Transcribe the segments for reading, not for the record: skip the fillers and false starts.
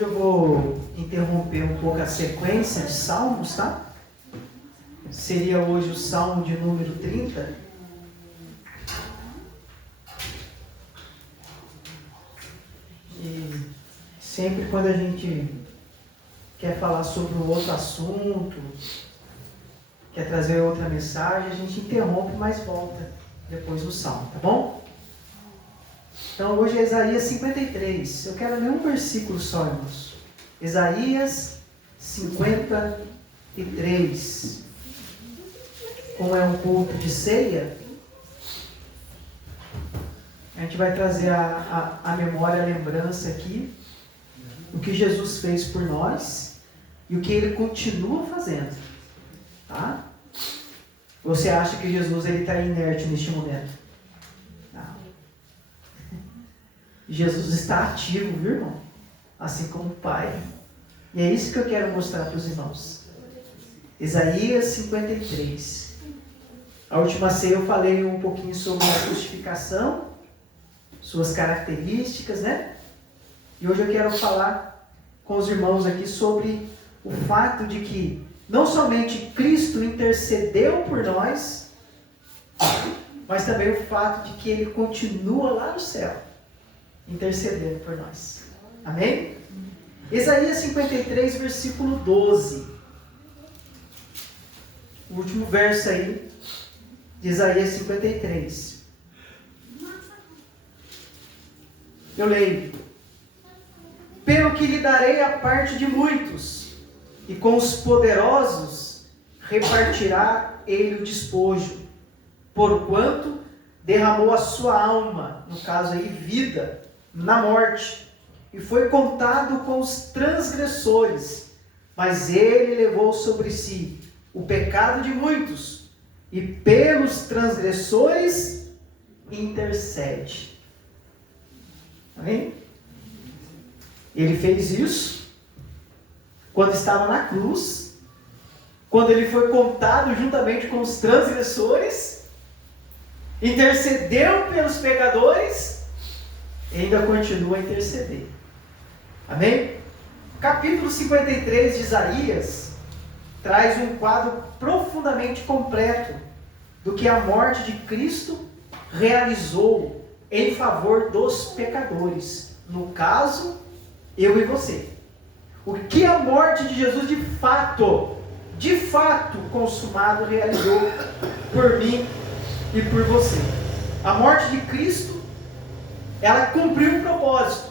Hoje eu vou interromper um pouco a sequência de salmos, tá? Seria hoje o salmo de número 30. E sempre quando a gente quer falar sobre um outro assunto, quer trazer outra mensagem, a gente interrompe, mas volta depois do salmo, tá bom? Então hoje é Isaías 53. Eu quero ler um versículo só, irmãos. Isaías 53. Como é um culto de ceia, a gente vai trazer a memória, a lembrança aqui do que Jesus fez por nós e o que Ele continua fazendo. Tá? Você acha que Jesus está inerte neste momento? Não. Jesus está ativo, viu, irmão? Assim como o Pai. E é isso que eu quero mostrar para os irmãos. Isaías 53. A última ceia eu falei um pouquinho sobre a justificação, suas características, né? E hoje eu quero falar com os irmãos aqui sobre o fato de que não somente Cristo intercedeu por nós, mas também o fato de que Ele continua lá no céu, intercedendo por nós. Amém? Isaías 53, versículo 12. O último verso aí de Isaías 53. Eu leio. Pelo que lhe darei a parte de muitos, e com os poderosos repartirá ele o despojo, porquanto derramou a sua alma, no caso aí, vida, na morte, e foi contado com os transgressores, mas ele levou sobre si o pecado de muitos, e pelos transgressores intercede. Amém? Ele fez isso quando estava na cruz, quando ele foi contado juntamente com os transgressores, intercedeu pelos pecadores e ainda continua a interceder. Amém? Capítulo 53 de Isaías traz um quadro profundamente completo do que a morte de Cristo realizou em favor dos pecadores. No caso, eu e você. O que a morte de Jesus de fato consumado realizou por mim e por você. A morte de Cristo, ela cumpriu um propósito.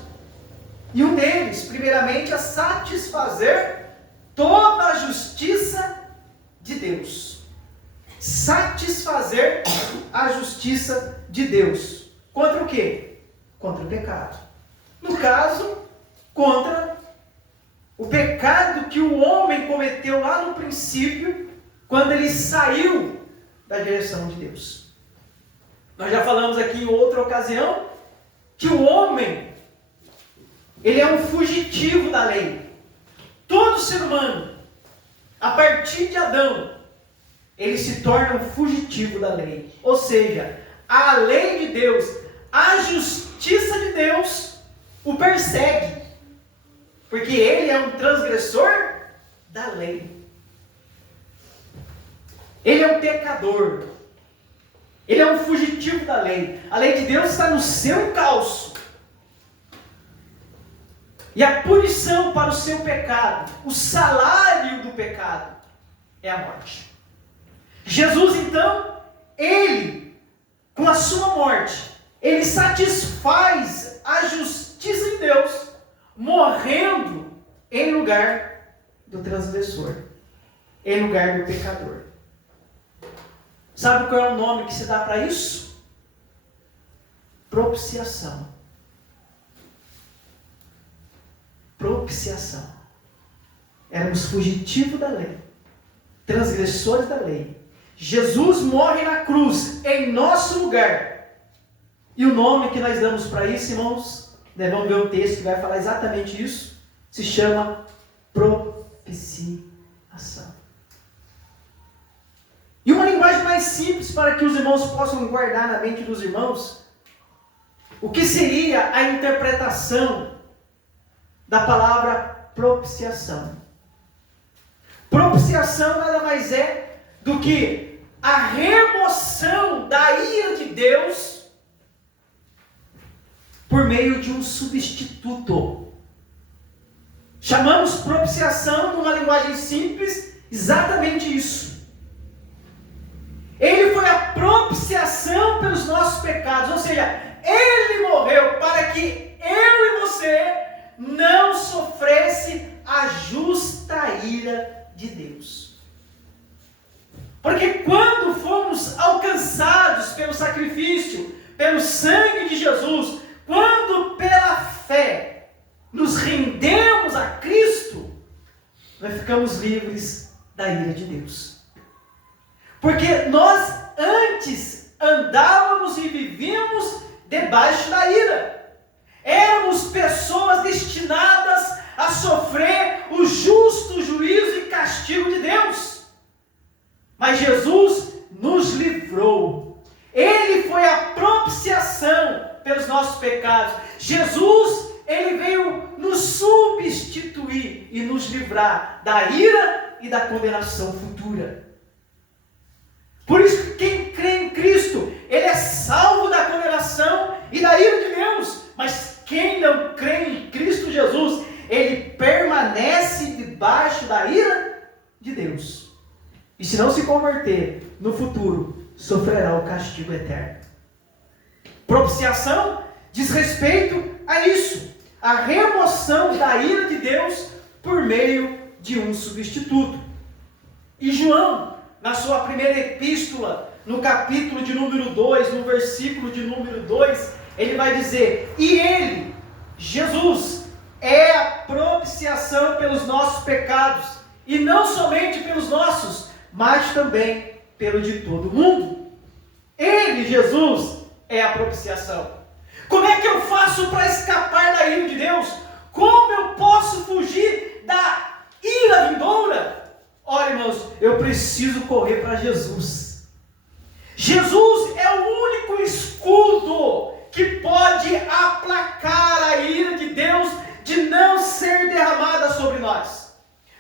E um deles, primeiramente, é satisfazer toda a justiça de Deus. Satisfazer a justiça de Deus. Contra o quê? Contra o pecado. No caso, contra o pecado que o homem cometeu lá no princípio, quando ele saiu da direção de Deus. Nós já falamos aqui em outra ocasião que o homem, ele é um fugitivo da lei. Todo ser humano, a partir de Adão, ele se torna um fugitivo da lei. Ou seja, a lei de Deus, a justiça de Deus o persegue. Porque ele é um transgressor da lei. Ele é um pecador. Ele é um fugitivo da lei. A lei de Deus está no seu encalço. E a punição para o seu pecado, o salário do pecado, é a morte. Jesus, então, ele, com a sua morte, ele satisfaz a justiça de Deus, morrendo em lugar do transgressor, em lugar do pecador. Sabe qual é o nome que se dá para isso? Propiciação. Propiciação. Éramos fugitivos da lei, transgressores da lei. Jesus morre na cruz, em nosso lugar. E o nome que nós damos para isso, irmãos, nós vamos ver um texto que vai falar exatamente isso, se chama propiciação. E uma linguagem mais simples para que os irmãos possam guardar na mente dos irmãos, o que seria a interpretação da palavra propiciação. Propiciação nada mais é do que a remoção da ira de Deus por meio de um substituto. Chamamos propiciação, numa linguagem simples, exatamente isso. Ele foi a propiciação pelos nossos pecados, ou seja, Ele morreu para que eu e você não sofresse a justa ira de Deus. Porque quando fomos alcançados pelo sacrifício, pelo sangue de Jesus, quando pela fé nos rendemos a Cristo, nós ficamos livres da ira de Deus. Porque nós antes andávamos e vivíamos debaixo da ira. Éramos pessoas destinadas a sofrer o justo juízo e castigo de Deus. Mas Jesus nos livrou. Ele foi a propiciação pelos nossos pecados. Jesus, Ele veio nos substituir e nos livrar da ira e da condenação futura. Por isso que quem crê em Cristo, ele é salvo da condenação e da ira de Deus. Mas quem não crê em Cristo Jesus, ele permanece debaixo da ira de Deus. E se não se converter, no futuro, sofrerá o castigo eterno. Propiciação diz respeito a isso. A remoção da ira de Deus por meio de um substituto. E João, na sua primeira epístola, no capítulo de número 2, no versículo de número 2, ele vai dizer: e ele, Jesus, é a propiciação pelos nossos pecados, e não somente pelos nossos, mas também pelo de todo mundo. Ele, Jesus, é a propiciação. Como é que eu faço para escapar da ira de Deus? Como eu posso fugir da ira vindoura? Olha, irmãos, eu preciso correr para Jesus. Jesus é o único escudo que pode aplacar a ira de Deus de não ser derramada sobre nós.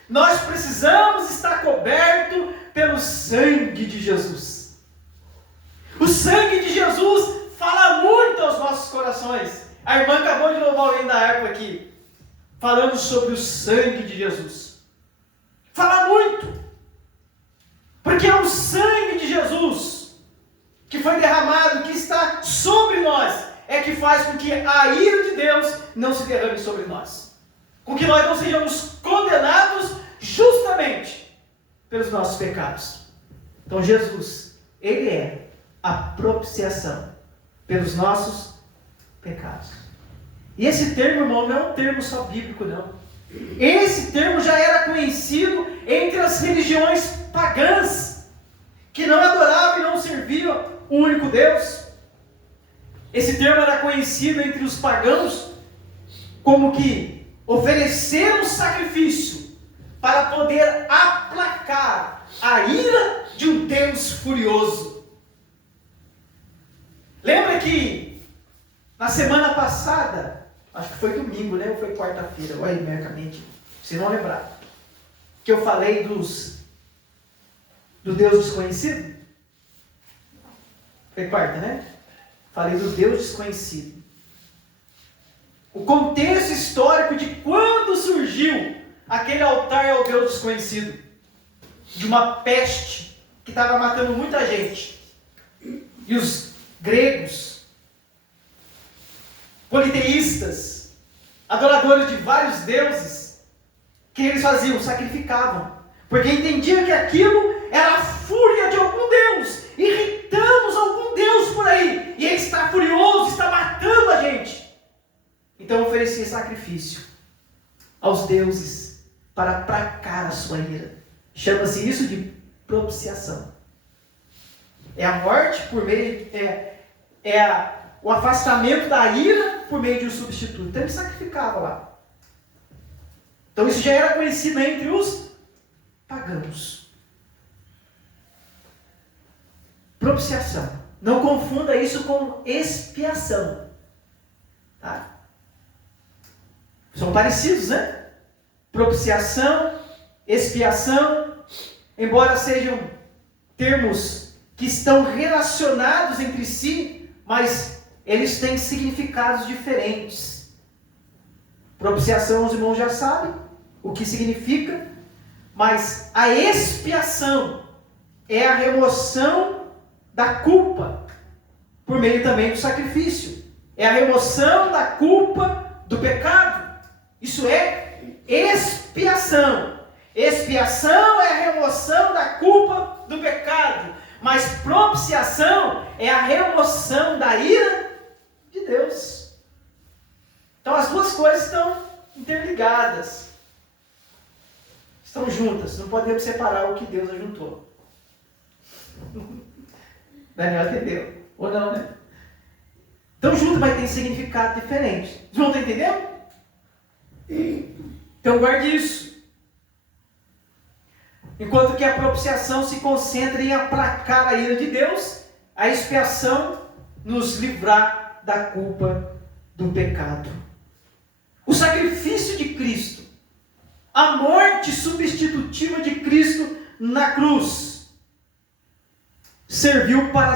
Nós precisamos estar cobertos pelo sangue de Jesus. O sangue de Jesus fala muito aos nossos corações. A irmã acabou de louvar alguém da harpa aqui, falando sobre o sangue de Jesus. Fala muito, porque é o sangue de Jesus que foi derramado, que está sobre nós, é que faz com que a ira de Deus não se derrame sobre nós, com que nós não sejamos condenados justamente pelos nossos pecados. Então Jesus, Ele é a propiciação pelos nossos pecados. E esse termo, irmão, não é um termo só bíblico, não. Esse termo já era conhecido entre as religiões pagãs, que não adoravam e não serviam o único Deus. Esse termo era conhecido entre os pagãos como que ofereceram sacrifício para poder aplacar a ira de um Deus furioso. Lembra que na semana passada, acho que foi domingo, né? Ou foi quarta-feira? Olha aí, mercamente, se não lembrar, que eu falei do Deus desconhecido? Foi quarta, né? Falei do Deus desconhecido. O contexto histórico de quando surgiu aquele altar ao Deus desconhecido. De uma peste que estava matando muita gente. E os gregos, politeístas, adoradores de vários deuses, que eles faziam? Sacrificavam. Porque entendiam que aquilo era a fúria de algum Deus. Irritamos algum Deus por aí. E ele está furioso, está matando a gente. Então oferecia sacrifício aos deuses para aplacar a sua ira. Chama-se isso de propiciação. É a morte por meio... o afastamento da ira por meio de um substituto. Então ele sacrificava lá. Então isso já era conhecido entre os pagãos. Propiciação. Não confunda isso com expiação. Tá? São parecidos, né? Propiciação, expiação, embora sejam termos que estão relacionados entre si, mas eles têm significados diferentes. Propiciação, os irmãos já sabem o que significa, mas a expiação é a remoção da culpa, por meio também do sacrifício. É a remoção da culpa do pecado. Isso é expiação. Expiação é a remoção da culpa do pecado. Mas propiciação é a remoção da ira de Deus. Então as duas coisas estão interligadas. Estão juntas. Não podemos separar o que Deus ajuntou. Daniel entendeu. Ou não, né? Estão juntos, mas tem significado diferente. Vocês estão entendendo? Então guarde isso. Enquanto que a propiciação se concentra em aplacar a ira de Deus, a expiação nos livrar da culpa do pecado. O sacrifício de Cristo, a morte substitutiva de Cristo na cruz, serviu para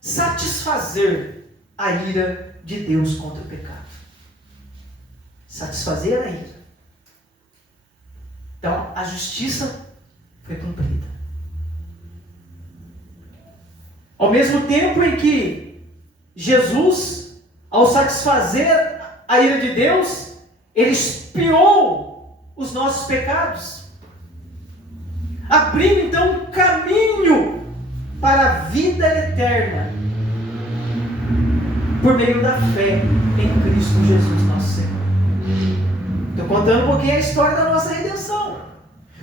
satisfazer a ira de Deus contra o pecado. Satisfazer a ira. Então, a justiça foi cumprida. Ao mesmo tempo em que Jesus, ao satisfazer a ira de Deus, ele expiou os nossos pecados, abrindo então um caminho para a vida eterna, por meio da fé em Cristo Jesus, nosso Senhor. Estou contando um pouquinho a história da nossa redenção.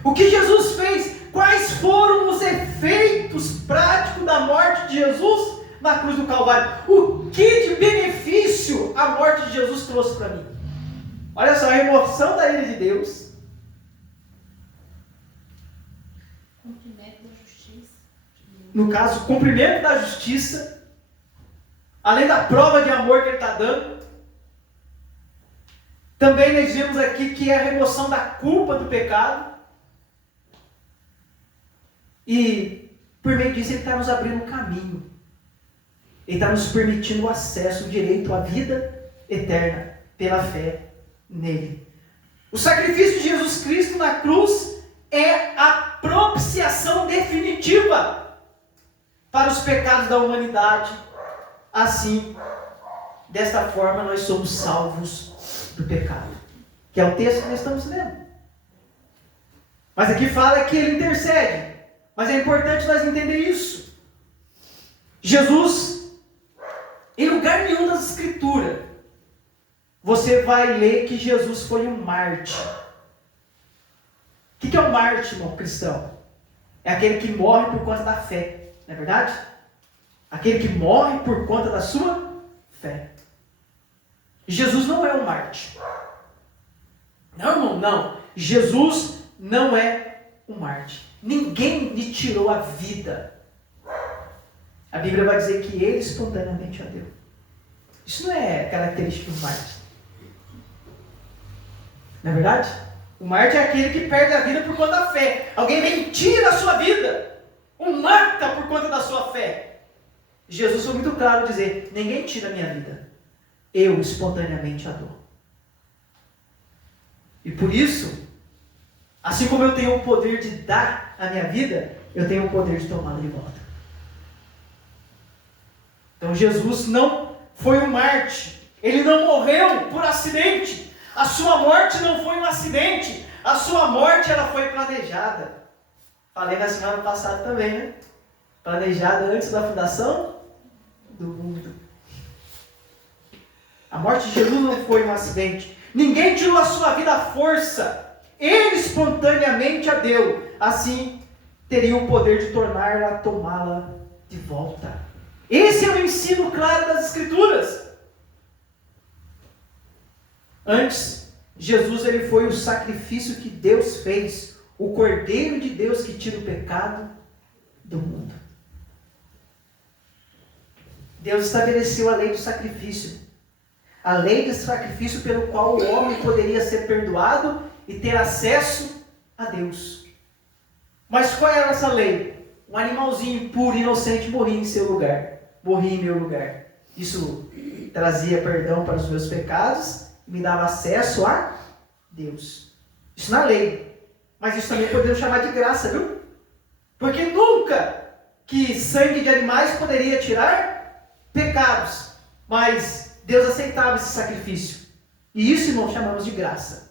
O que Jesus fez? Quais foram os efeitos práticos da morte de Jesus na cruz do Calvário? O que de benefício a morte de Jesus trouxe para mim? Olha só, a remoção da ira de Deus. Cumprimento da justiça. No caso, cumprimento da justiça. Além da prova de amor que ele está dando. Também nós vimos aqui que é a remoção da culpa do pecado. E por meio disso ele está nos abrindo um caminho. Ele está nos permitindo o acesso, o direito à vida eterna pela fé nele. O sacrifício de Jesus Cristo na cruz é a propiciação definitiva para os pecados da humanidade. Assim, desta forma nós somos salvos do pecado. Que é o texto que nós estamos lendo. Mas aqui fala que ele intercede. Mas é importante nós entender isso. Jesus, em lugar nenhum das Escrituras, você vai ler que Jesus foi um mártir. O que é um mártir, irmão cristão? É aquele que morre por conta da fé, não é verdade? Aquele que morre por conta da sua fé. Jesus não é um mártir. Não, irmão, não. Jesus não é um mártir. Ninguém lhe tirou a vida. A Bíblia vai dizer que ele espontaneamente a deu. Isso não é característica do mártir. Não é verdade? O mártir é aquele que perde a vida por conta da fé. Alguém vem e tira a sua vida. O mata por conta da sua fé. Jesus foi muito claro dizer: ninguém tira a minha vida. Eu espontaneamente a dou. E por isso, assim como eu tenho o poder de dar a minha vida, eu tenho o poder de tomá-la de volta. Então Jesus não foi um mártir. Ele não morreu por acidente. A sua morte não foi um acidente. A sua morte ela foi planejada. Falei na semana passada também, né? Planejada antes da fundação do mundo. A morte de Jesus não foi um acidente. Ninguém tirou a sua vida à força. Ele espontaneamente a deu. Assim, teria o poder de torná-la, tomá-la de volta. Esse é o ensino claro das Escrituras. Antes, Jesus ele foi o sacrifício que Deus fez. O Cordeiro de Deus que tira o pecado do mundo. Deus estabeleceu a lei do sacrifício. A lei de sacrifício pelo qual o homem poderia ser perdoado e ter acesso a Deus. Mas qual era essa lei? Um animalzinho puro, inocente, morria em seu lugar. Morria em meu lugar. Isso trazia perdão para os meus pecados e me dava acesso a Deus. Isso na lei. Mas isso também podemos chamar de graça, viu? Porque nunca que sangue de animais poderia tirar pecados. Mas Deus aceitava esse sacrifício. E isso, irmão, chamamos de graça.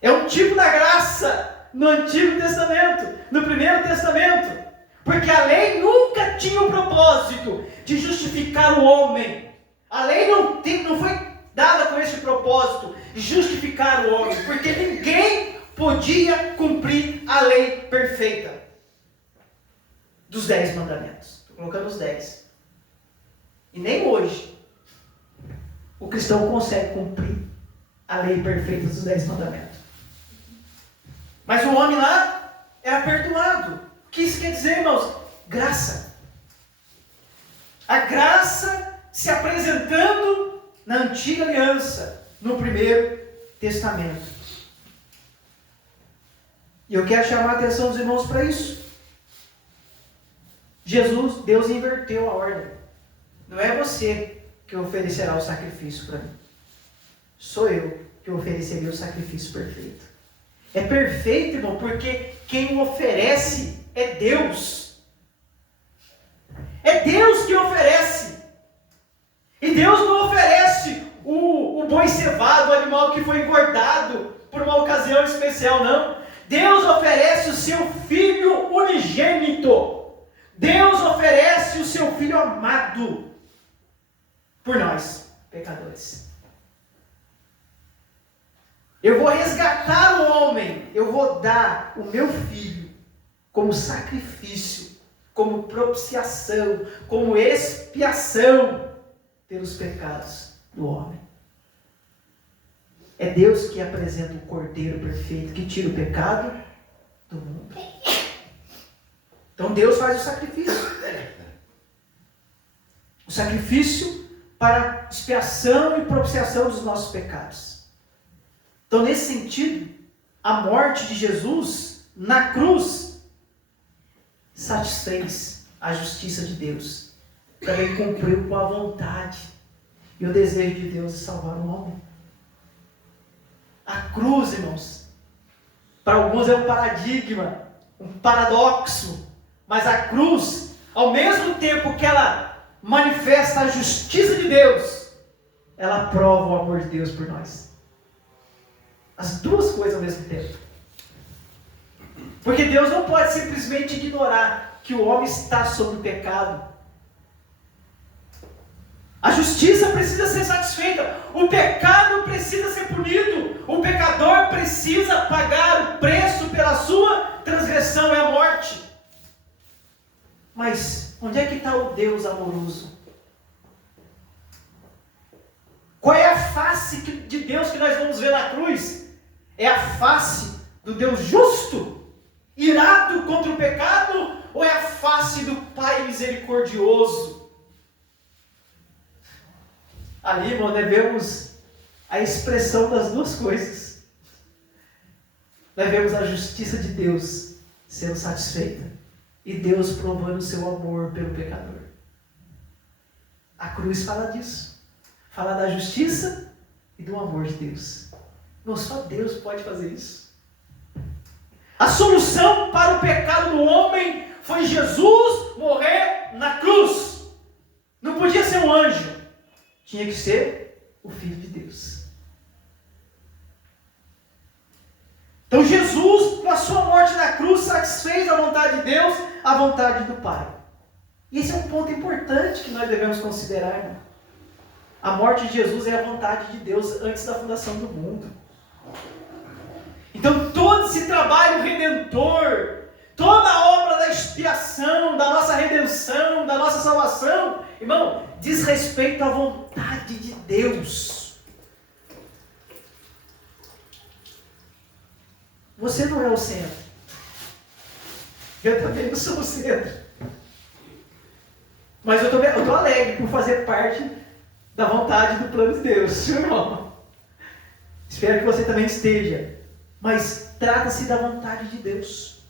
É um tipo da graça no Antigo Testamento, no Primeiro Testamento. Porque a lei nunca tinha o propósito de justificar o homem. A lei não foi dada com esse propósito de justificar o homem. Porque ninguém podia cumprir a lei perfeita dos 10 mandamentos. Estou colocando os 10. E nem hoje o cristão consegue cumprir a lei perfeita dos 10 mandamentos. Mas o homem lá era perdoado. O que isso quer dizer, irmãos? Graça. A graça se apresentando na antiga aliança, no Primeiro Testamento. E eu quero chamar a atenção dos irmãos para isso. Deus inverteu a ordem. Não é você que oferecerá o sacrifício para mim. Sou eu que ofereceria o sacrifício perfeito. É perfeito, irmão, porque quem o oferece é Deus. É Deus que oferece. E Deus não oferece o boi cevado, o animal que foi engordado por uma ocasião especial, não. Deus oferece o seu Filho unigênito. Deus oferece o seu Filho amado por nós, pecadores. Eu vou resgatar o homem, eu vou dar o meu Filho como sacrifício, como propiciação, como expiação pelos pecados do homem. É Deus que apresenta o Cordeiro perfeito, que tira o pecado do mundo. Então Deus faz o sacrifício. O sacrifício para expiação e propiciação dos nossos pecados. Então, nesse sentido, a morte de Jesus na cruz satisfez a justiça de Deus. Também cumpriu com a vontade e o desejo de Deus de salvar o homem. A cruz, irmãos, para alguns é um paradigma, um paradoxo, mas a cruz, ao mesmo tempo que ela manifesta a justiça de Deus, ela prova o amor de Deus por nós. As duas coisas ao mesmo tempo. Porque Deus não pode simplesmente ignorar que o homem está sob o pecado. A justiça precisa ser satisfeita. O pecado precisa ser punido. O pecador precisa pagar o preço pela sua transgressão, é a morte. Mas onde é que está o Deus amoroso? Qual é a face de Deus que nós vamos ver na cruz? É a face do Deus justo, irado contra o pecado, ou é a face do Pai misericordioso? Ali, irmão, nós vemos a expressão das duas coisas. Nós vemos a justiça de Deus sendo satisfeita e Deus provando o seu amor pelo pecador. A cruz fala disso. Fala da justiça e do amor de Deus. Não, só Deus pode fazer isso. A solução para o pecado do homem foi Jesus morrer na cruz. Não podia ser um anjo. Tinha que ser o Filho de Deus. Então Jesus, com a sua morte na cruz, satisfez a vontade de Deus, a vontade do Pai. E esse é um ponto importante que nós devemos considerar, irmão. A morte de Jesus é a vontade de Deus antes da fundação do mundo. Então todo esse trabalho redentor, toda a obra da expiação, da nossa redenção, da nossa salvação, irmão, diz respeito à vontade de Deus. Você não é o centro. Eu também não sou o centro. Mas eu estou alegre por fazer parte da vontade do plano de Deus, irmão. Espero que você também esteja. Mas trata-se da vontade de Deus.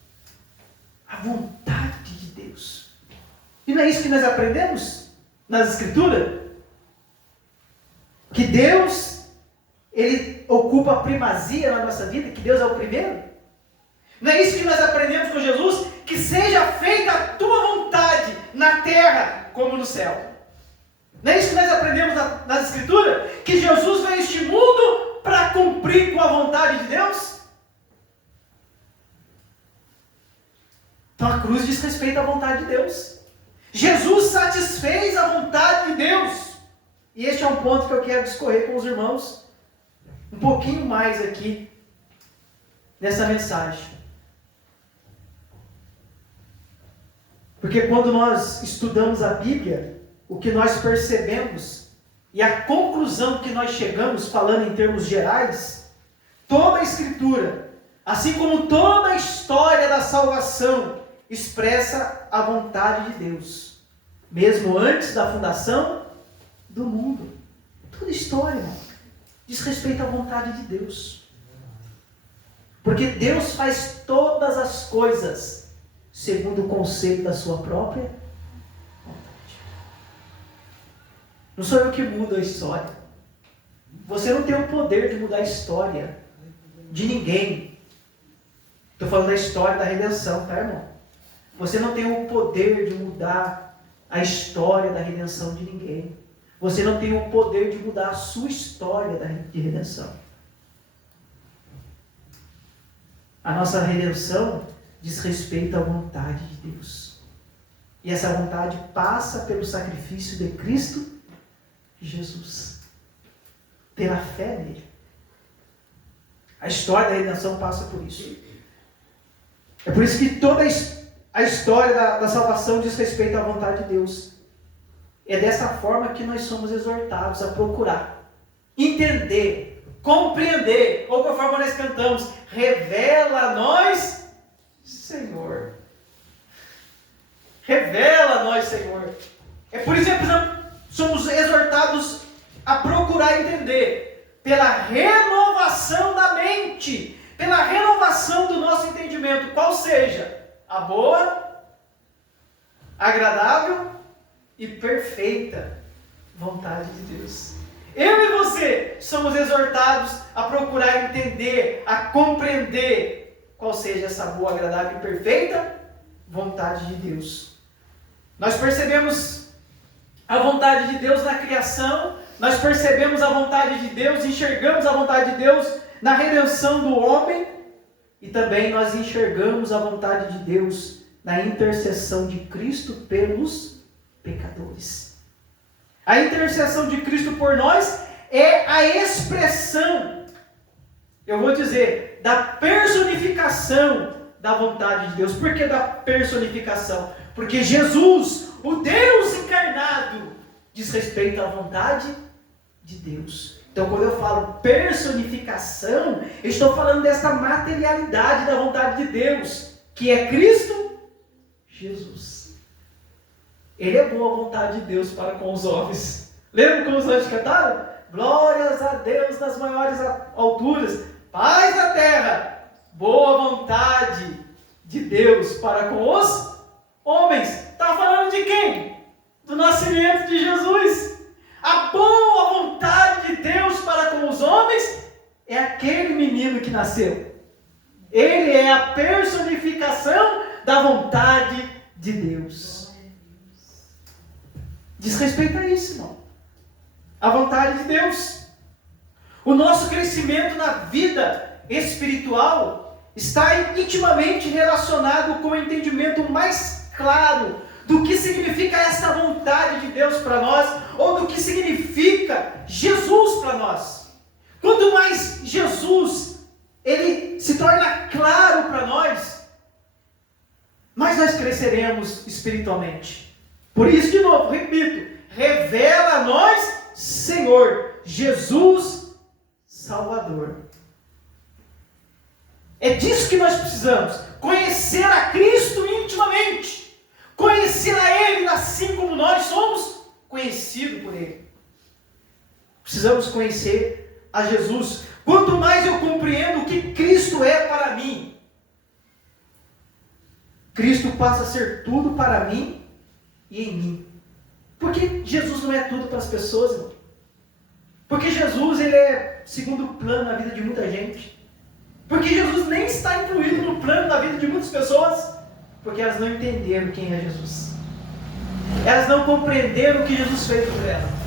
A vontade de Deus. E não é isso que nós aprendemos nas Escrituras? Que Deus, Ele ocupa a primazia na nossa vida, que Deus é o primeiro? Não é isso que nós aprendemos com Jesus? Que seja feita a tua vontade na terra como no céu. Não é isso que nós aprendemos nas Escrituras? Que Jesus veio a este mundo para cumprir com a vontade de Deus? Então a cruz diz respeito à vontade de Deus. Jesus satisfez a vontade de Deus. E este é um ponto que eu quero discorrer com os irmãos um pouquinho mais aqui nessa mensagem. Porque quando nós estudamos a Bíblia, o que nós percebemos e a conclusão que nós chegamos, falando em termos gerais, toda a Escritura, assim como toda a história da salvação, expressa a vontade de Deus, mesmo antes da fundação do mundo. Toda história diz respeito à vontade de Deus. Porque Deus faz todas as coisas segundo o conceito da sua própria vontade. Não sou eu que mudo a história. Você não tem o poder de mudar a história de ninguém. Estou falando da história da redenção, tá, irmão? Você não tem o poder de mudar a história da redenção de ninguém. Você não tem o poder de mudar a sua história de redenção. A nossa redenção diz respeito à vontade de Deus. E essa vontade passa pelo sacrifício de Cristo Jesus. Pela fé nele. A história da redenção passa por isso. É por isso que toda a história da salvação diz respeito à vontade de Deus. É dessa forma que nós somos exortados a procurar, entender, compreender, ou conforme nós cantamos, revela a nós, Senhor. Revela a nós, Senhor. É por isso que somos exortados a procurar entender, pela renovação da mente, pela renovação do nosso entendimento, qual seja a boa, agradável e perfeita vontade de Deus. Eu e você somos exortados a procurar entender, a compreender qual seja essa boa, agradável e perfeita vontade de Deus. Nós percebemos a vontade de Deus na criação, nós percebemos a vontade de Deus, enxergamos a vontade de Deus na redenção do homem, e também nós enxergamos a vontade de Deus na intercessão de Cristo pelos pecadores. A intercessão de Cristo por nós é a expressão, eu vou dizer, da personificação da vontade de Deus. Por que da personificação? Porque Jesus, o Deus encarnado, diz respeito à vontade de Deus. Então, quando eu falo personificação, eu estou falando dessa materialidade da vontade de Deus, que é Cristo Jesus. Ele é boa vontade de Deus para com os homens. Lembra como os anjos cantaram? Glórias a Deus nas maiores alturas, paz na terra, boa vontade de Deus para com os homens. Está falando de quem? Do nascimento de Jesus. A boa vontade de Deus para com os homens é aquele menino que nasceu. Ele é a personificação da vontade de Deus. Diz respeito a isso, irmão. A vontade de Deus. O nosso crescimento na vida espiritual está intimamente relacionado com o entendimento mais claro do que significa essa vontade de Deus para nós, ou do que significa Jesus para nós. Quanto mais Jesus, ele se torna claro para nós, mais nós cresceremos espiritualmente. Por isso, de novo, repito, revela a nós, Senhor, Jesus Salvador. É disso que nós precisamos, conhecer a Cristo intimamente. Conhecer a Ele assim como nós somos conhecidos por Ele. Precisamos conhecer a Jesus. Quanto mais eu compreendo o que Cristo é para mim, Cristo passa a ser tudo para mim e em mim. Porque Jesus não é tudo para as pessoas, irmão. Porque Jesus, ele é segundo plano na vida de muita gente. Porque Jesus nem está incluído no plano da vida de muitas pessoas. Porque elas não entenderam quem é Jesus. Elas não compreenderam o que Jesus fez por elas.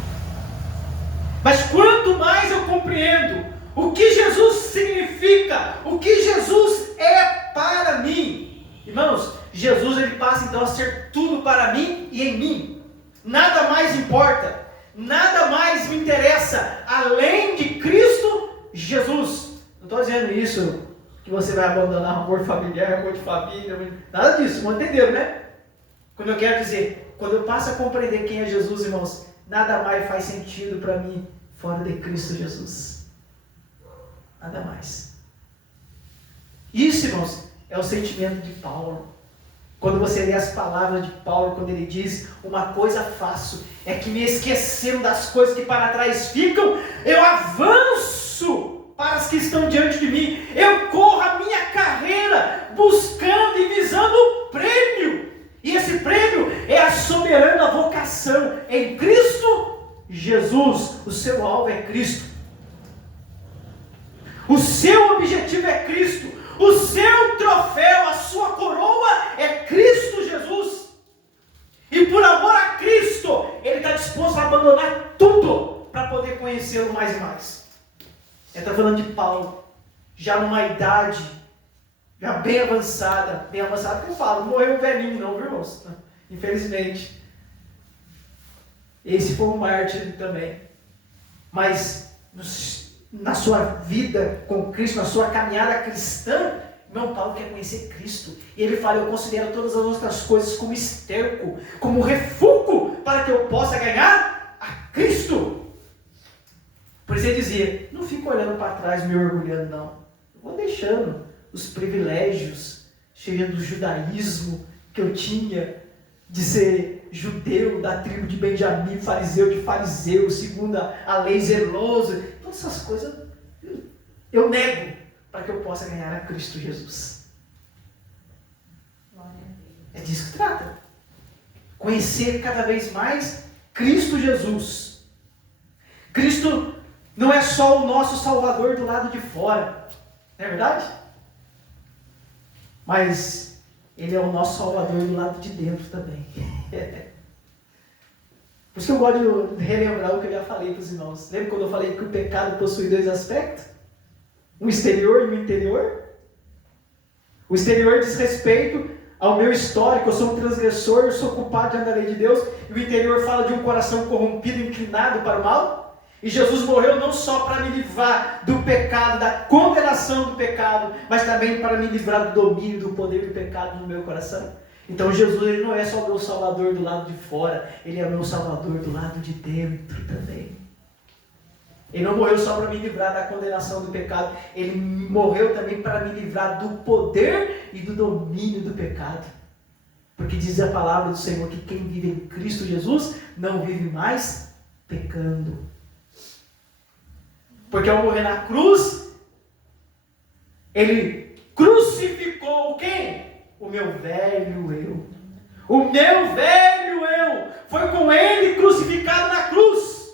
Mas quanto mais eu compreendo o que Jesus significa, o que Jesus é para mim, irmãos, Jesus ele passa então a ser tudo para mim e em mim. Nada mais importa, nada mais me interessa além de Cristo Jesus. Não estou dizendo isso que você vai abandonar o amor familiar, amor de família, nada disso, não entenderam, né? Quando eu quero dizer, quando eu passo a compreender quem é Jesus, irmãos, nada mais faz sentido para mim fora de Cristo Jesus. Nada mais. Isso, irmãos, é o sentimento de Paulo. Quando você lê as palavras de Paulo, quando ele diz, uma coisa faço, é que me esquecendo das coisas que para trás ficam, eu avanço para as que estão diante de mim. Eu corro a minha carreira, buscando e visando o prêmio. E esse prêmio é a soberana vocação em Cristo Jesus. O seu alvo é Cristo. O seu objetivo é Cristo. O seu troféu, a sua coroa é Cristo Jesus. E por amor a Cristo, ele está disposto a abandonar tudo para poder conhecê-lo mais e mais. Ele está falando de Paulo, já numa idade já bem avançada que eu falo, não morreu velhinho não, viu, irmãos? Infelizmente. Esse foi um mártir também. Mas na sua vida com Cristo, na sua caminhada cristã, irmão Paulo quer conhecer Cristo. E ele fala, eu considero todas as outras coisas como esterco, como refúgio, para que eu possa ganhar a Cristo. Por isso ele dizia, não fico olhando para trás, me orgulhando, não. Eu vou deixando os privilégios, cheios do judaísmo que eu tinha, de ser judeu, da tribo de Benjamim, fariseu de fariseu, segundo a lei zeloso. Todas essas coisas eu nego para que eu possa ganhar a Cristo Jesus. É disso que trata. Conhecer cada vez mais Cristo Jesus. Cristo não é só o nosso Salvador do lado de fora, não é verdade? Mas Ele é o nosso Salvador do lado de dentro também. Por isso que eu gosto de relembrar o que eu já falei para os irmãos. Lembra quando eu falei que o pecado possui dois aspectos? Um exterior e um interior? O exterior diz respeito ao meu histórico, eu sou um transgressor, eu sou culpado diante da lei de Deus. E o interior fala de um coração corrompido, inclinado para o mal. E Jesus morreu não só para me livrar do pecado, da condenação do pecado, mas também para me livrar do domínio, do poder do pecado no meu coração. Então Jesus ele não é só o meu Salvador do lado de fora, Ele é o meu Salvador do lado de dentro também. Ele não morreu só para me livrar da condenação do pecado, Ele morreu também para me livrar do poder e do domínio do pecado. Porque diz a palavra do Senhor que quem vive em Cristo Jesus não vive mais pecando. Porque ao morrer na cruz, Ele crucificou quem? O meu velho eu. O meu velho eu foi com Ele crucificado na cruz.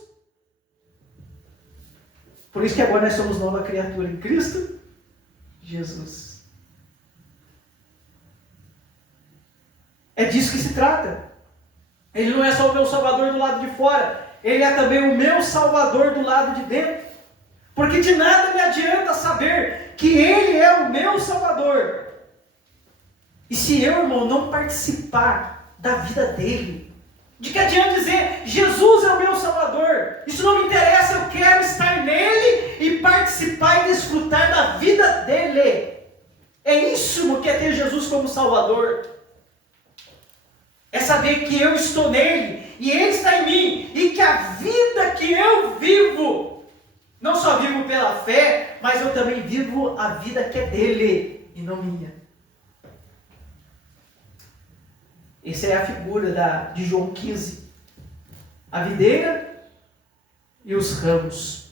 Por isso que agora nós somos nova criatura em Cristo Jesus. É disso que se trata. Ele não é só o meu Salvador do lado de fora, Ele é também o meu Salvador do lado de dentro. Porque de nada me adianta saber que Ele é o meu Salvador. E se eu, irmão, não participar da vida dEle, de que adianta dizer, Jesus é o meu Salvador? Isso não me interessa, eu quero estar nele e participar e desfrutar da vida dEle. É isso que é ter Jesus como Salvador. É saber que eu estou nele e Ele está em mim. E que a vida que eu vivo, não só vivo pela fé, mas eu também vivo a vida que é dele e não minha. Essa é a figura de João 15. A videira e os ramos.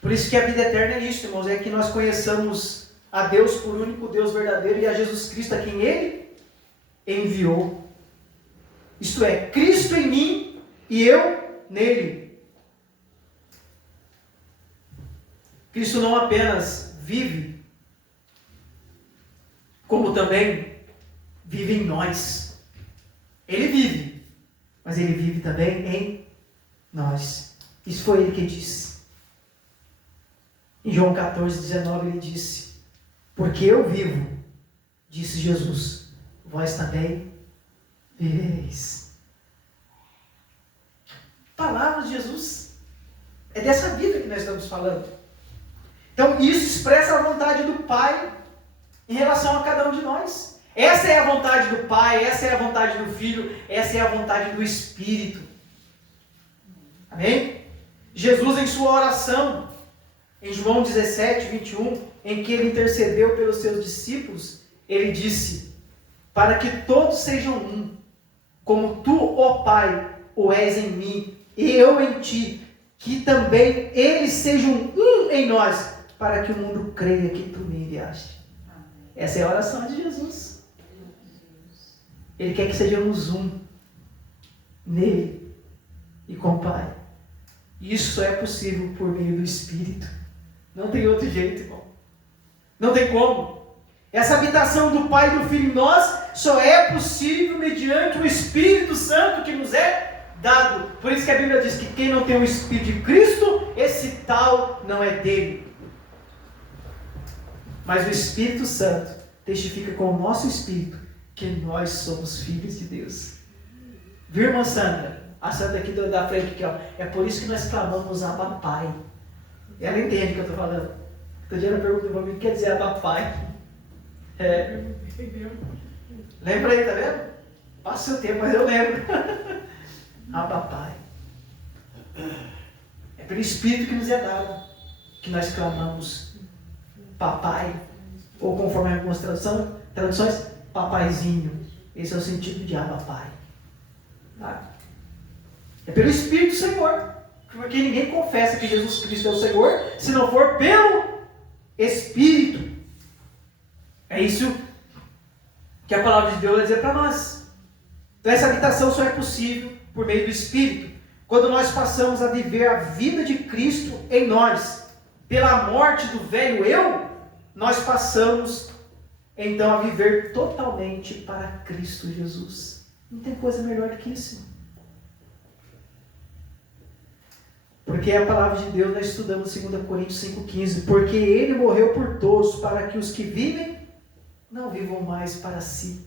Por isso que a vida eterna é isso, irmãos, é que nós conheçamos a Deus por único Deus verdadeiro e a Jesus Cristo a quem Ele enviou. Isto é, Cristo em mim e eu nele. Cristo não apenas vive, como também vive em nós. Ele vive, mas Ele vive também em nós. Isso foi Ele que disse. Em João 14:19 Ele disse: porque eu vivo, disse Jesus, vós também vivereis. Palavras de Jesus. É dessa vida que nós estamos falando. Então isso expressa a vontade do Pai em relação a cada um de nós. Essa é a vontade do Pai, essa é a vontade do Filho, essa é a vontade do Espírito. Amém? Jesus, em sua oração, em João 17:21, em que ele intercedeu pelos seus discípulos, ele disse: para que todos sejam um, como tu, ó Pai, o és em mim, e eu em ti, que também eles sejam um em nós, para que o mundo creia que tu me enviaste. Essa é a oração de Jesus. Ele quer que sejamos um nele e com o Pai. Isso é possível por meio do Espírito. Não tem outro jeito, irmão. Não tem como. Essa habitação do Pai e do Filho em nós só é possível mediante o Espírito Santo que nos é dado. Por isso que a Bíblia diz que quem não tem o Espírito de Cristo, esse tal não é dele. Mas o Espírito Santo testifica com o nosso Espírito que nós somos filhos de Deus. Viu, irmã Sandra? A Sandra aqui da frente, aqui, ó. É por isso que nós clamamos Abba Pai. Ela entende o que eu estou falando. Todo dia ela pergunta para mim o que quer dizer Abba Pai. Lembra aí, tá vendo? Passa o seu tempo, mas eu lembro. Abba Pai. É pelo Espírito que nos é dado que nós clamamos Papai, ou conforme algumas traduções, Papaizinho. Esse é o sentido de Abba Pai. Tá? É pelo Espírito do Senhor. Porque ninguém confessa que Jesus Cristo é o Senhor se não for pelo Espírito. É isso que a palavra de Deus vai dizer para nós. Então essa habitação só é possível por meio do Espírito. Quando nós passamos a viver a vida de Cristo em nós, pela morte do velho eu, nós passamos então a viver totalmente para Cristo Jesus. Não tem coisa melhor do que isso, irmão. Porque a palavra de Deus, nós estudamos 2 Coríntios 5,15. Porque Ele morreu por todos, para que os que vivem não vivam mais para si,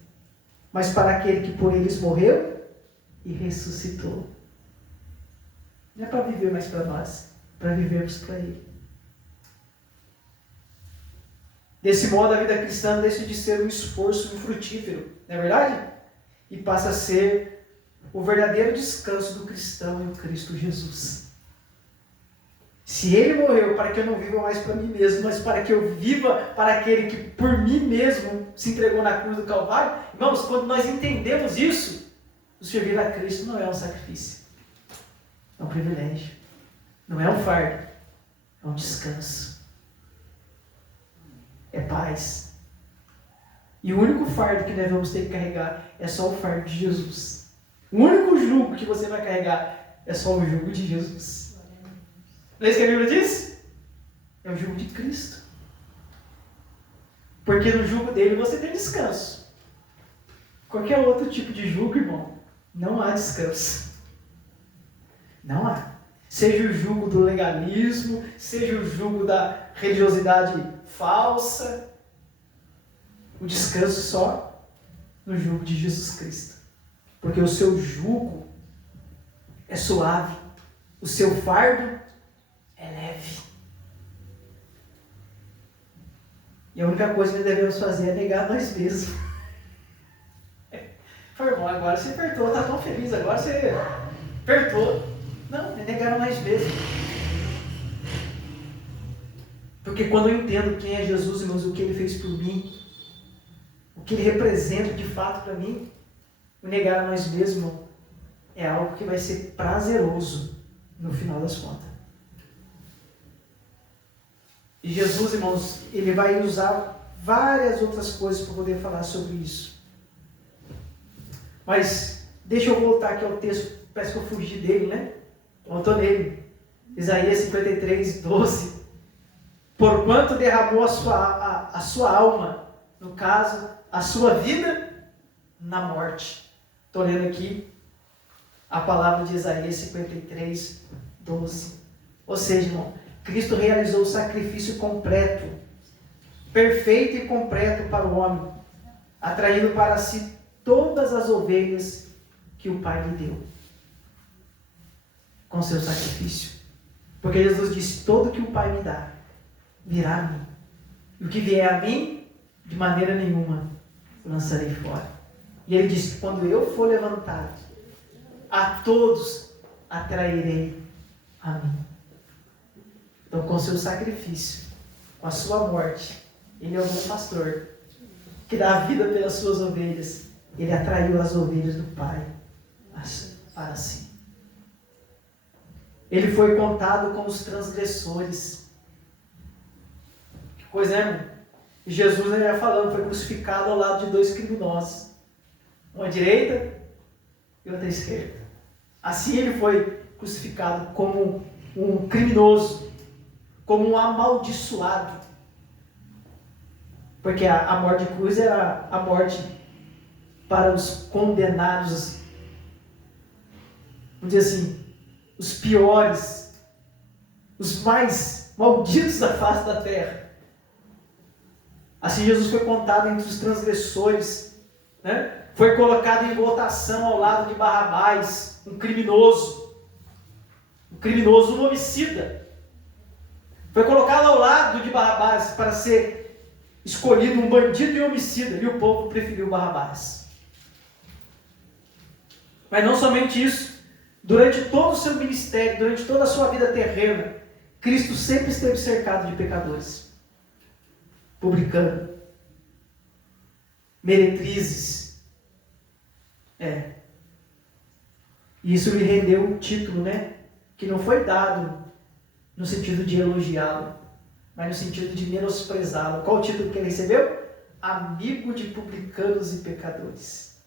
mas para aquele que por eles morreu e ressuscitou. Não é para viver mais para nós, para vivermos para Ele. Desse modo, a vida cristã deixa de ser um esforço infrutífero, não é verdade? E passa a ser o verdadeiro descanso do cristão em Cristo Jesus. Se Ele morreu para que eu não viva mais para mim mesmo, mas para que eu viva para aquele que por mim mesmo se entregou na cruz do Calvário, irmãos, quando nós entendemos isso, o servir a Cristo não é um sacrifício, é um privilégio, não é um fardo, é um descanso, é paz. E o único fardo que nós vamos ter que carregar é só o fardo de Jesus. O único jugo que você vai carregar é só o jugo de Jesus. Não é isso que a Bíblia diz? É o jugo de Cristo. Porque no jugo dele você tem descanso. Qualquer outro tipo de jugo, irmão, não há descanso. Não há. Seja o jugo do legalismo, seja o jugo da religiosidade falsa. O descanso só no jugo de Jesus Cristo. Porque o seu jugo é suave. O seu fardo é leve. E a única coisa que devemos fazer é negar nós mesmos. Foi, irmão, agora você apertou, está tão feliz, agora você apertou. Não, é negar nós mesmos. Porque quando eu entendo quem é Jesus, irmãos, o que Ele fez por mim, o que Ele representa de fato para mim, o negar a nós mesmos é algo que vai ser prazeroso no final das contas. E Jesus, irmãos, ele vai usar várias outras coisas para poder falar sobre isso. Mas deixa eu voltar aqui ao texto, parece que eu fugi dele, né? Eu estou nele. Isaías 53, 12. Porquanto derramou a sua alma, no caso, a sua vida na morte. Estou lendo aqui a palavra de Isaías 53, 12. Ou seja, irmão, Cristo realizou o sacrifício completo, perfeito e completo para o homem, atraindo para si todas as ovelhas que o Pai lhe deu, com seu sacrifício. Porque Jesus disse, todo que o Pai me dá, virá a mim. E o que vier a mim, de maneira nenhuma, lançarei fora. E ele disse, quando eu for levantado, a todos atrairei a mim. Então, com seu sacrifício, com a sua morte, ele é o bom pastor, que dá a vida pelas suas ovelhas. Ele atraiu as ovelhas do Pai para si. Ele foi contado com os transgressores. Que coisa, né, irmão? E Jesus, ele ia falando, foi crucificado ao lado de dois criminosos. Uma à direita e outra à esquerda. Assim ele foi crucificado como um criminoso, como um amaldiçoado. Porque a morte de cruz era a morte para os condenados, vamos dizer assim, os piores, os mais malditos da face da terra. Assim Jesus foi contado entre os transgressores, né? Foi colocado em votação ao lado de Barrabás, um criminoso, um homicida. Foi colocado ao lado de Barrabás para ser escolhido um bandido e homicida, e o povo preferiu Barrabás. Mas não somente isso, durante todo o seu ministério, durante toda a sua vida terrena, Cristo sempre esteve cercado de pecadores, publicanos, meretrizes. E isso lhe rendeu um título, né? Que não foi dado no sentido de elogiá-lo, mas no sentido de menosprezá-lo. Qual o título que ele recebeu? Amigo de publicanos e pecadores.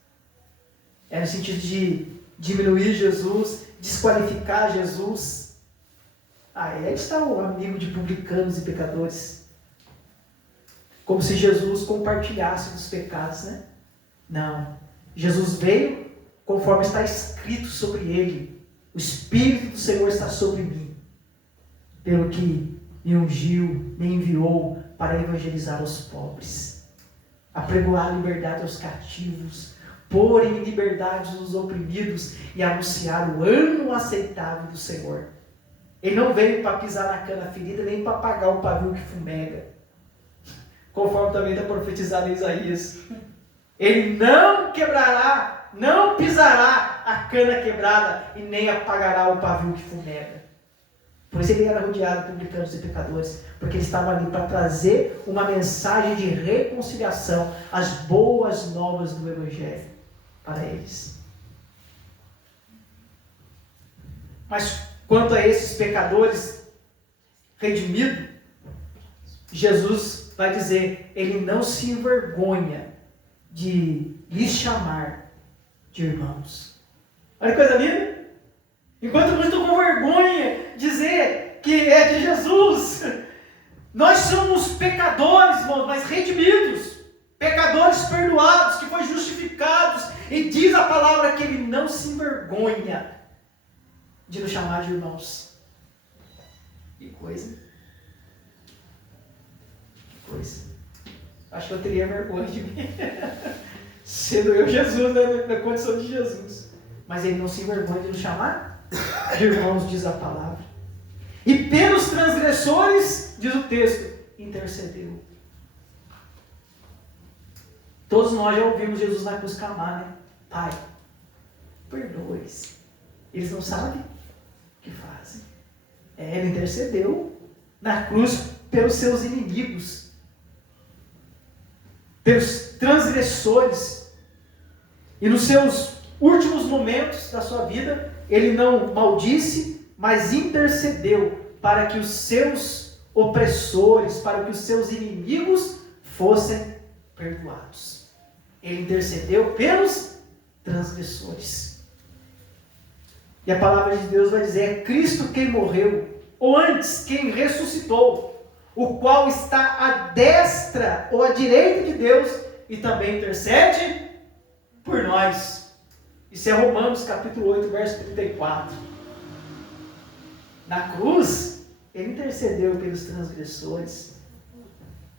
É no sentido de diminuir Jesus, desqualificar Jesus. Aí está o amigo de publicanos e pecadores. Como se Jesus compartilhasse dos pecados, né? Não. Jesus veio conforme está escrito sobre ele. O Espírito do Senhor está sobre mim, pelo que me ungiu, me enviou para evangelizar os pobres, apregoar a liberdade aos cativos, pôr em liberdade os oprimidos e anunciar o ano aceitável do Senhor. Ele não veio para pisar na cana ferida, nem para apagar o pavio que fumega, conforme também está profetizado em Isaías. Ele não quebrará, não pisará a cana quebrada e nem apagará o pavio que fumega. Por isso ele era rodeado de publicanos e pecadores, porque ele estava ali para trazer uma mensagem de reconciliação, as boas novas do Evangelho para eles. Mas quanto a esses pecadores redimidos, Jesus vai dizer, ele não se envergonha de lhes chamar de irmãos. Olha que coisa linda! Enquanto muitos estão com vergonha de dizer que é de Jesus, nós somos pecadores, irmãos, mas redimidos, pecadores perdoados, que foram justificados, e diz a palavra que ele não se envergonha de nos chamar de irmãos. Que coisa! Que coisa! Acho que eu teria vergonha de mim, sendo eu Jesus, né, na condição de Jesus. Mas ele não se envergonha de nos chamar de irmãos, diz a palavra. E pelos transgressores, diz o texto, intercedeu. Todos nós já ouvimos Jesus na cruz clamar, né? Pai, perdoe-os. Eles não sabem o que fazem. Ele intercedeu na cruz pelos seus inimigos, pelos transgressores. E nos seus últimos momentos da sua vida, ele não maldisse, mas intercedeu para que os seus opressores, para que os seus inimigos fossem perdoados. Ele intercedeu pelos transgressores. E a palavra de Deus vai dizer: é Cristo quem morreu, ou antes, quem ressuscitou, o qual está à destra ou à direita de Deus e também intercede por nós. Isso é Romanos capítulo 8, verso 34. Na cruz, ele intercedeu pelos transgressores.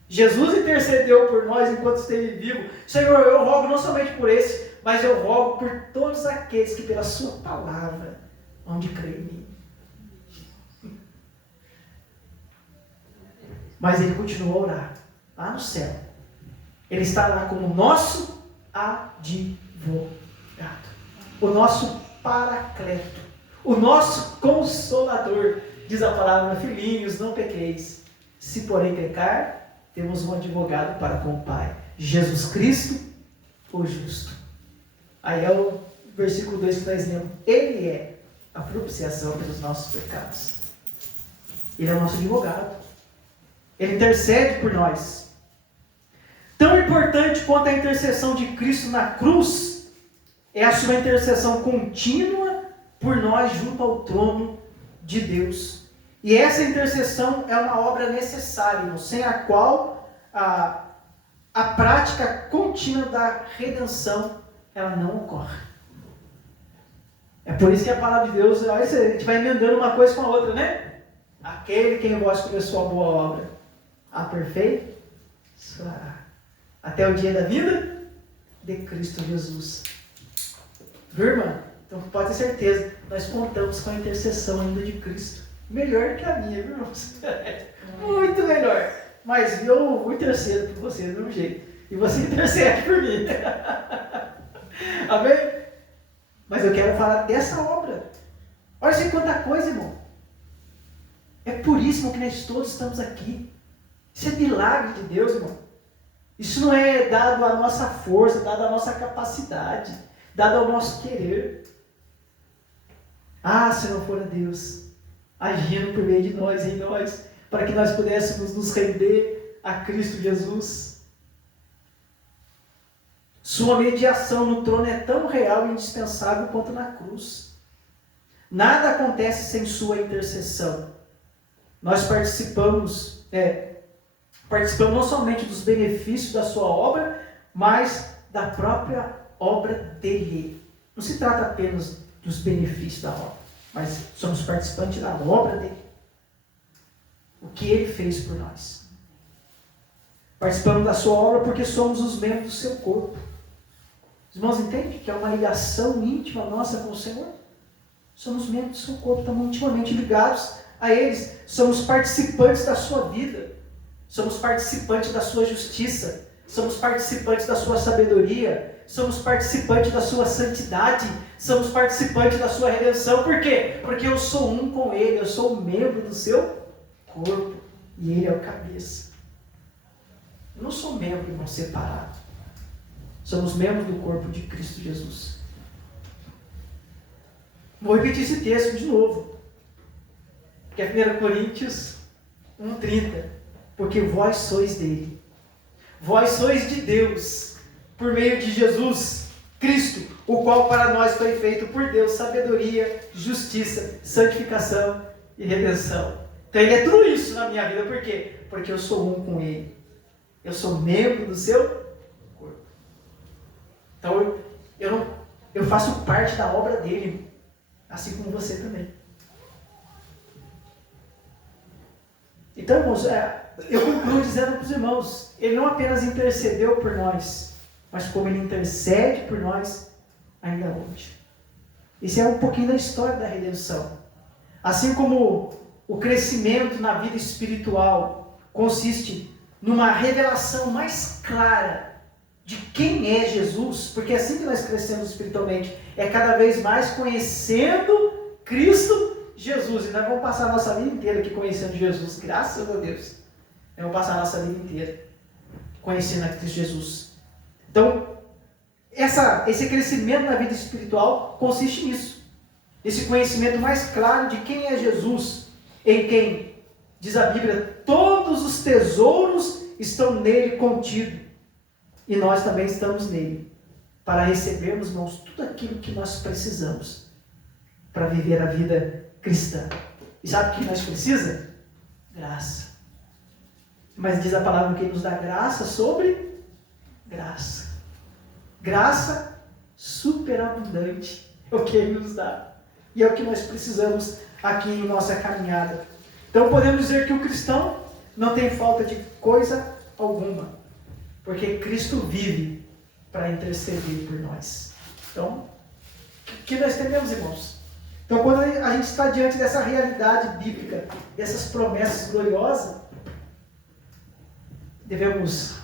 Jesus intercedeu por nós enquanto esteve vivo. Senhor, eu rogo não somente por esse, mas eu rogo por todos aqueles que pela sua palavra hão de crer em mim. Mas ele continua a orar lá no céu. Ele está lá como nosso advogado, o nosso paracleto, o nosso consolador. Diz a palavra: filhinhos, não pequeis. Se porém pecar, temos um advogado para com o Pai, Jesus Cristo, o justo. Aí é o versículo 2 que está dizendo: ele é a propiciação pelos nossos pecados. Ele é o nosso advogado. Ele intercede por nós. Tão importante quanto a intercessão de Cristo na cruz é a sua intercessão contínua por nós junto ao trono de Deus. E essa intercessão é uma obra necessária, irmão, sem a qual a prática contínua da redenção ela não ocorre. É por isso que a palavra de Deus, a gente vai emendando uma coisa com a outra, né? Aquele que em vós começou a boa obra aperfeiçoará até o dia da vida de Cristo Jesus. Viu, irmã? Então pode ter certeza, nós contamos com a intercessão ainda de Cristo. Melhor que a minha, viu, irmãos? Muito melhor. Mas eu intercedo por você do mesmo jeito. E você intercede por mim. Amém? Mas eu quero falar dessa obra. Olha só quanta coisa, irmão. É por isso que nós todos estamos aqui. Isso é milagre de Deus, irmão. Isso não é dado à nossa força, dado à nossa capacidade, dado ao nosso querer. Ah, se não for a Deus agindo por meio de nós, em nós, para que nós pudéssemos nos render a Cristo Jesus. Sua mediação no trono é tão real e indispensável quanto na cruz. Nada acontece sem sua intercessão. Nós participamos não somente dos benefícios da sua obra, mas da própria obra dele. Não se trata apenas dos benefícios da obra, mas somos participantes da obra dele. O que ele fez por nós. Participamos da sua obra porque somos os membros do seu corpo. Os irmãos entendem que é uma ligação íntima nossa com o Senhor? Somos membros do seu corpo, estamos intimamente ligados a eles. Somos participantes da sua vida. Somos participantes da sua justiça. Somos participantes da sua sabedoria. Somos participantes da sua santidade. Somos participantes da sua redenção. Por quê? Porque eu sou um com ele. Eu sou um membro do seu corpo. E ele é o cabeça. Eu não sou membro, irmão, separado. Somos membros do corpo de Cristo Jesus. Vou repetir esse texto de novo. Que é 1 Coríntios 1,30. Porque vós sois dele. Vós sois de Deus, por meio de Jesus Cristo, o qual para nós foi feito por Deus sabedoria, justiça, santificação e redenção. Então ele é tudo isso na minha vida. Por quê? Porque eu sou um com ele. Eu sou membro do seu corpo. Então eu faço parte da obra dele, assim como você também. Então, irmãos, eu concluo dizendo para os irmãos, ele não apenas intercedeu por nós, mas como ele intercede por nós ainda hoje. Isso é um pouquinho da história da redenção. Assim como o crescimento na vida espiritual consiste numa revelação mais clara de quem é Jesus, porque é assim que nós crescemos espiritualmente, é cada vez mais conhecendo Cristo Jesus. E nós vamos passar a nossa vida inteira aqui conhecendo Jesus, graças a Deus. Nós vamos passar a nossa vida inteira conhecendo a Cristo Jesus. Então, esse crescimento na vida espiritual consiste nisso. esse conhecimento mais claro de quem é Jesus, em quem, diz a Bíblia, todos os tesouros estão nele contidos. E nós também estamos nele, para recebermos, irmãos, tudo aquilo que nós precisamos para viver a vida cristã. E sabe o que nós precisamos? Graça. Mas diz a palavra que nos dá graça sobre graça. Graça superabundante é o que Ele nos dá. E é o que nós precisamos aqui em nossa caminhada. Então podemos dizer que o cristão não tem falta de coisa alguma, porque Cristo vive para interceder por nós. Então, o que nós entendemos, irmãos? Então, quando a gente está diante dessa realidade bíblica, dessas promessas gloriosas, devemos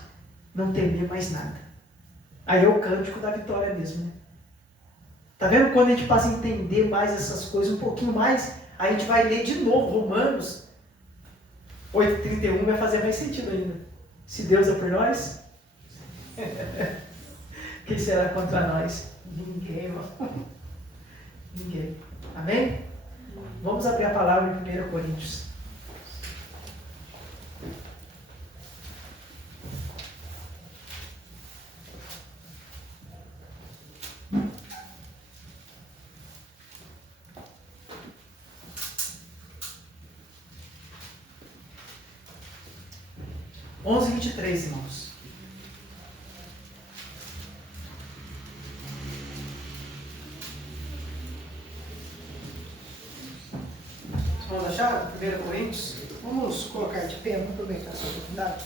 não temer mais nada. Aí é o cântico da vitória mesmo, né? Tá vendo? Quando a gente passa a entender mais essas coisas, um pouquinho mais, a gente vai ler de novo Romanos 8,31, vai fazer mais sentido ainda. Se Deus é por nós, quem será contra nós? Ninguém, irmão. Ninguém. Amém? Vamos abrir a palavra em 1 Coríntios. Onze 23, irmãos. Vamos achar? 1 Coríntios? Vamos colocar de pé, vamos aproveitar essa oportunidade.